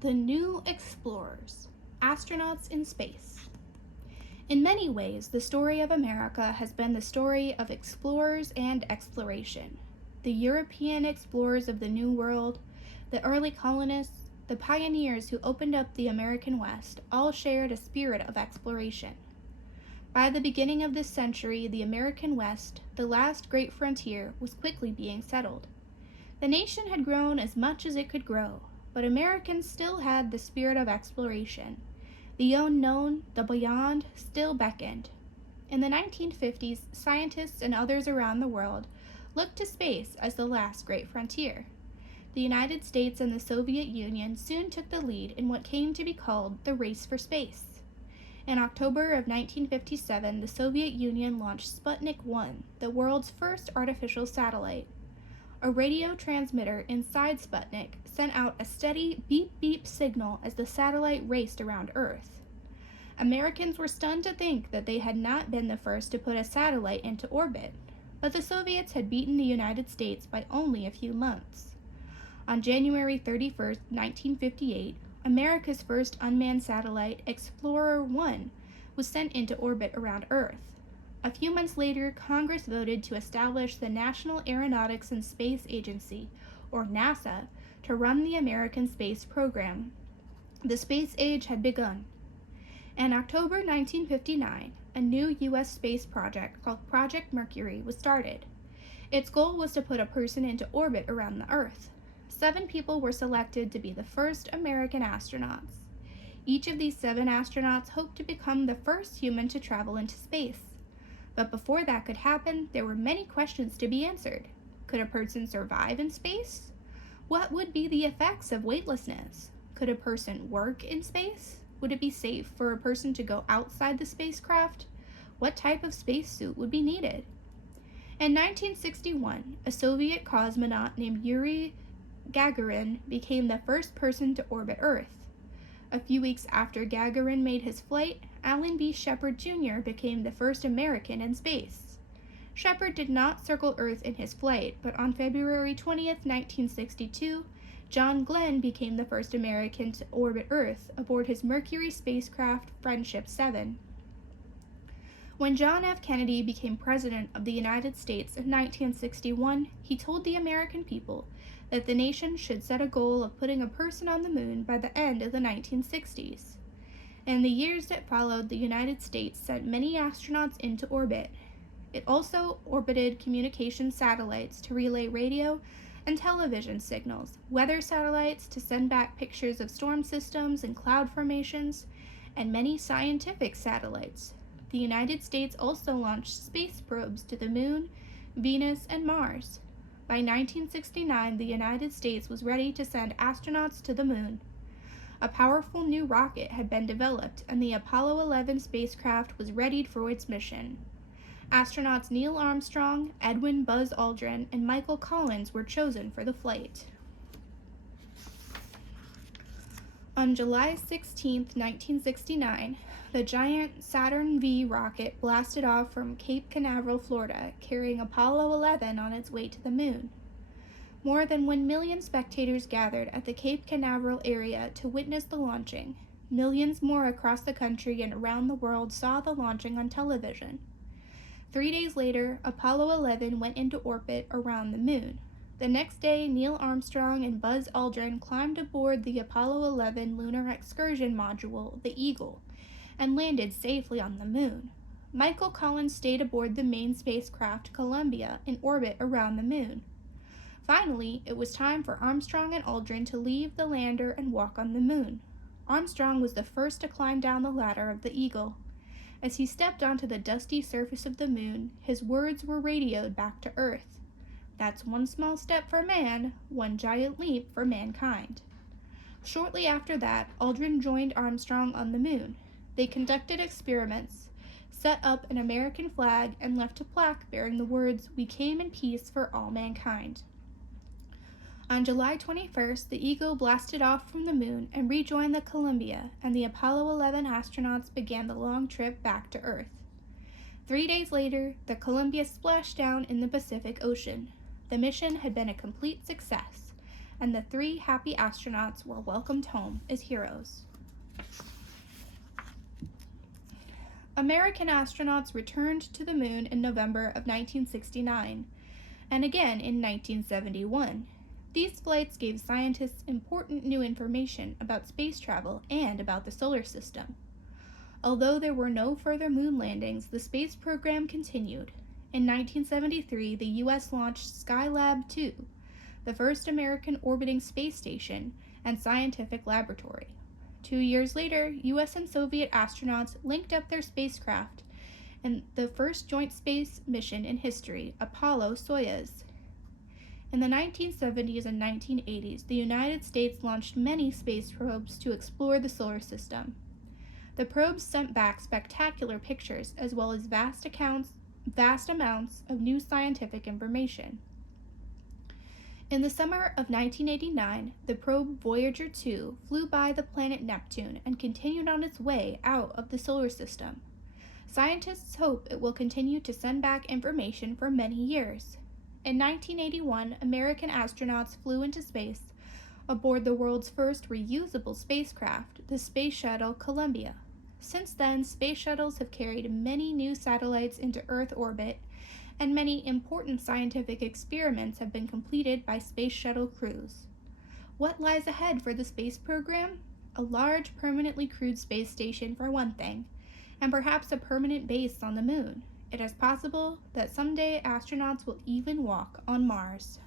The New Explorers, Astronauts in Space. In many ways, the story of America has been the story of explorers and exploration. The European explorers of the New World, the early colonists, the pioneers who opened up the American West all shared a spirit of exploration. By the beginning of this century, the American West, the last great frontier, was quickly being settled. The nation had grown as much as it could grow, but Americans still had the spirit of exploration. The unknown, the beyond, still beckoned. In the 1950s, scientists and others around the world looked to space as the last great frontier. The United States and the Soviet Union soon took the lead in what came to be called the race for space. In October of 1957, the Soviet Union launched Sputnik 1, the world's first artificial satellite. A radio transmitter inside Sputnik sent out a steady beep-beep signal as the satellite raced around Earth. Americans were stunned to think that they had not been the first to put a satellite into orbit, but the Soviets had beaten the United States by only a few months. On January 31, 1958, America's first unmanned satellite, Explorer 1, was sent into orbit around Earth. A few months later, Congress voted to establish the National Aeronautics and Space Agency, or NASA, to run the American space program. The space age had begun. In October 1959, a new U.S. space project called Project Mercury was started. Its goal was to put a person into orbit around the Earth. 7 people were selected to be the first American astronauts. Each of these 7 astronauts hoped to become the first human to travel into space. But before that could happen, there were many questions to be answered. Could a person survive in space? What would be the effects of weightlessness? Could a person work in space? Would it be safe for a person to go outside the spacecraft? What type of spacesuit would be needed? In 1961, a Soviet cosmonaut named Yuri Gagarin became the first person to orbit Earth. A few weeks after Gagarin made his flight, Alan B. Shepard Jr. became the first American in space. Shepard did not circle Earth in his flight, but on February 20, 1962, John Glenn became the first American to orbit Earth aboard his Mercury spacecraft Friendship 7. When John F. Kennedy became President of the United States in 1961, he told the American people that the nation should set a goal of putting a person on the moon by the end of the 1960s. In the years that followed, the United States sent many astronauts into orbit. It also orbited communication satellites to relay radio and television signals, weather satellites to send back pictures of storm systems and cloud formations, and many scientific satellites. The United States also launched space probes to the Moon, Venus, and Mars. By 1969, the United States was ready to send astronauts to the Moon. A powerful new rocket had been developed, and the Apollo 11 spacecraft was readied for its mission. Astronauts Neil Armstrong, Edwin Buzz Aldrin, and Michael Collins were chosen for the flight. On July 16, 1969, the giant Saturn V rocket blasted off from Cape Canaveral, Florida, carrying Apollo 11 on its way to the moon. More than 1 million spectators gathered at the Cape Canaveral area to witness the launching. Millions more across the country and around the world saw the launching on television. 3 days later, Apollo 11 went into orbit around the moon. The next day, Neil Armstrong and Buzz Aldrin climbed aboard the Apollo 11 lunar excursion module, the Eagle, and landed safely on the moon. Michael Collins stayed aboard the main spacecraft, Columbia, in orbit around the moon. Finally, it was time for Armstrong and Aldrin to leave the lander and walk on the moon. Armstrong was the first to climb down the ladder of the Eagle. As he stepped onto the dusty surface of the moon, his words were radioed back to Earth. "That's one small step for man, one giant leap for mankind." Shortly after that, Aldrin joined Armstrong on the moon. They conducted experiments, set up an American flag, and left a plaque bearing the words, "We came in peace for all mankind." On July 21st, the Eagle blasted off from the moon and rejoined the Columbia, and the Apollo 11 astronauts began the long trip back to Earth. 3 days later, the Columbia splashed down in the Pacific Ocean. The mission had been a complete success. and the 3 happy astronauts were welcomed home as heroes. American astronauts returned to the moon in November of 1969, and again in 1971. These flights gave scientists important new information about space travel and about the solar system. Although there were no further moon landings, the space program continued. In 1973, the U.S. launched Skylab 2, the first American orbiting space station and scientific laboratory. 2 years later, U.S. and Soviet astronauts linked up their spacecraft in the first joint space mission in history, Apollo-Soyuz. In the 1970s and 1980s, the United States launched many space probes to explore the solar system. The probes sent back spectacular pictures as well as vast amounts of new scientific information. In the summer of 1989, the probe Voyager 2 flew by the planet Neptune and continued on its way out of the solar system. Scientists hope it will continue to send back information for many years. In 1981, American astronauts flew into space aboard the world's first reusable spacecraft, the Space Shuttle Columbia. Since then, space shuttles have carried many new satellites into Earth orbit, and many important scientific experiments have been completed by space shuttle crews. What lies ahead for the space program? A large, permanently crewed space station for one thing, and perhaps a permanent base on the moon. It is possible that someday astronauts will even walk on Mars.